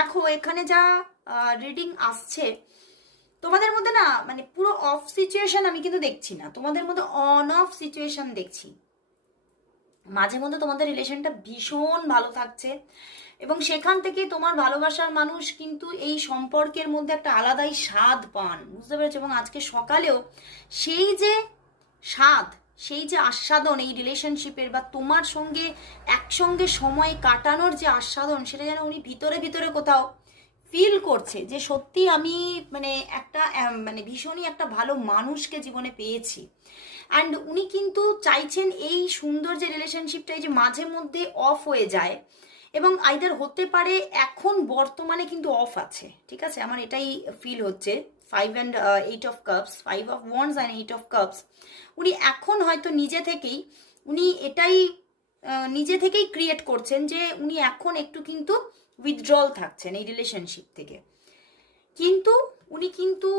দেখো এখানে যা রিডিং আসছে, তোমাদের মধ্যে না মানে পুরো অফ সিচুয়েশন আমি কিন্তু দেখছি না, তোমাদের মধ্যে অন অফ সিচুয়েশন দেখছি। মাঝে মধ্যে তোমাদের রিলেশনটা ভীষণ ভালো থাকছে এবং সেখান থেকে তোমার ভালোবাসার মানুষ কিন্তু এই সম্পর্কের মধ্যে একটা আলাদাই স্বাদ পান, বুঝতে পেরেছো? এবং আজকে সকালেও সেই যে স্বাদ, সেই যে আস্বাদন এই রিলেশনশিপের বা তোমার সঙ্গে একসঙ্গে সময় কাটানোর যে আস্বাদন, সেটা যেন উনি ভিতরে ভিতরে কোথাও ফিল করছে যে সত্যি আমি মানে একটা মানে ভীষণই একটা ভালো মানুষকে জীবনে পেয়েছি। অ্যান্ড উনি কিন্তু চাইছেন এই সুন্দর যে রিলেশনশিপটা এই যে মাঝে মধ্যে অফ হয়ে যায়, এবং আইদার হতে পারে এখন বর্তমানে কিন্তু অফ আছে, ঠিক আছে? আমার এটাই ফিল হচ্ছে। 5 and 8 of cups, 5 of wands and 8 of cups, উনি এখন হয়তো নিজে থেকেই উনি এটাই নিজে থেকেই ক্রিয়েট করছেন যে উনি এখন একটু কিন্তু উইথড্রল থাকছেন এই রিলেশনশিপ থেকে। কিন্তু উনি কিন্তু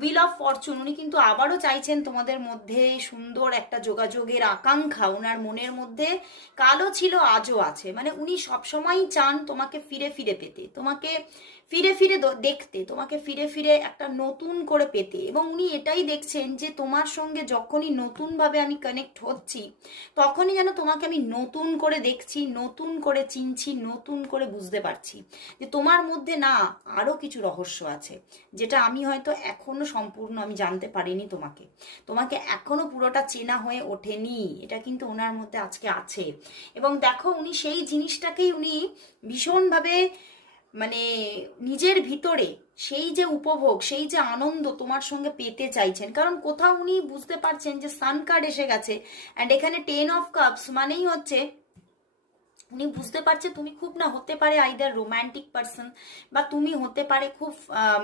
হুইল অফ ফরচুন, উনি কিন্তু আবারও চাইছেন তোমাদের মধ্যে সুন্দর একটা যোগাযোগের আকাঙ্ক্ষা ওনার মনের মধ্যে কালও ছিল আজও আছে। মানে উনি সবসময়ই চান তোমাকে ফিরে ফিরে পেতে, তোমাকে ফিরে ফিরে দেখতে, তোমাকে ফিরে ফিরে একটা নতুন করে পেতে। এবং উনি এটাই দেখছেন যে তোমার সঙ্গে যখনই নতুনভাবে আমি কানেক্ট হচ্ছি, তখনই যেন তোমাকে আমি নতুন করে দেখছি, নতুন করে চিনছি, নতুন করে বুঝতে পারছি যে তোমার মধ্যে না আরও কিছু রহস্য আছে, যেটা আমি হয়তো এখনো সম্পূর্ণ আমি জানতে পারিনি তোমাকে, তোমাকে এখনো পুরোটা চেনা হয়ে ওঠেনি, এটা কিন্তু ওনার মধ্যে আজকে আছে। এবং দেখো উনি সেই জিনিসটাকেই উনি ভীষণভাবে মানে নিজের ভিতরে সেই যে উপভোগ, সেই যে আনন্দ তোমার সঙ্গে পেতে চাইছেন। কারণ কোথাও উনি বুঝতে পারছেন যে সান কার্ড এসে গেছে, অ্যান্ড এখানে 10 of cups মানেই হচ্ছে উনি বুঝতে পারছে তুমি খুব না হতে পারে আইদার রোম্যান্টিক পার্সন, বা তুমি হতে পারে খুব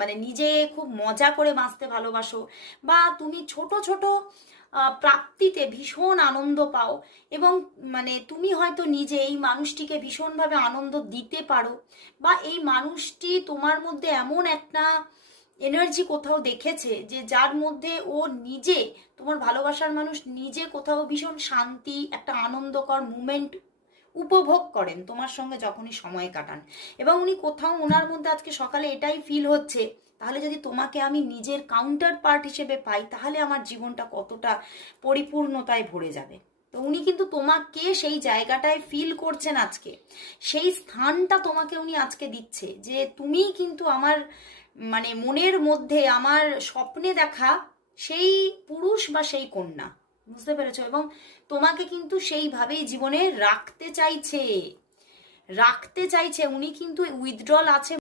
মানে নিজে খুব মজা করে বাঁচতে ভালোবাসো, বা তুমি ছোট ছোট প্রাপ্তিতে ভীষণ আনন্দ পাও, এবং মানে তুমি হয়তো নিজে এই মানুষটিকে ভীষণভাবে আনন্দ দিতে পারো, বা এই মানুষটি তোমার মধ্যে এমন একটা এনার্জি কোথাও দেখেছে যে যার মধ্যে ও নিজে, তোমার ভালোবাসার মানুষ নিজে কোথাও ভীষণ শান্তি একটা আনন্দকর মুমেন্ট উপভোগ করেন তোমার সঙ্গে যখনই সময় কাটান। এবং উনি কোথাও ওনার মধ্যে আজকে সকালে এটাই ফিল হচ্ছে, তাহলে যদি তোমাকে আমি নিজের কাউন্টার পার্ট হিসেবে পাই, তাহলে আমার জীবনটা কতটা পরিপূর্ণতায় ভরে যাবে। তো উনি কিন্তু তোমাকে সেই জায়গাটায় ফিল করছেন আজকে, সেই স্থানটা তোমাকে উনি আজকে দিচ্ছে যে তুমিই কিন্তু আমার মানে মনের মধ্যে আমার স্বপ্নে দেখা সেই পুরুষ বা সেই কন্যা, বুঝতে পেরেছো? এবং তোমাকে কিন্তু সেইভাবেই জীবনে রাখতে চাইছে, রাখতে চাইছে। উনি কিন্তু উইথড্রল আছে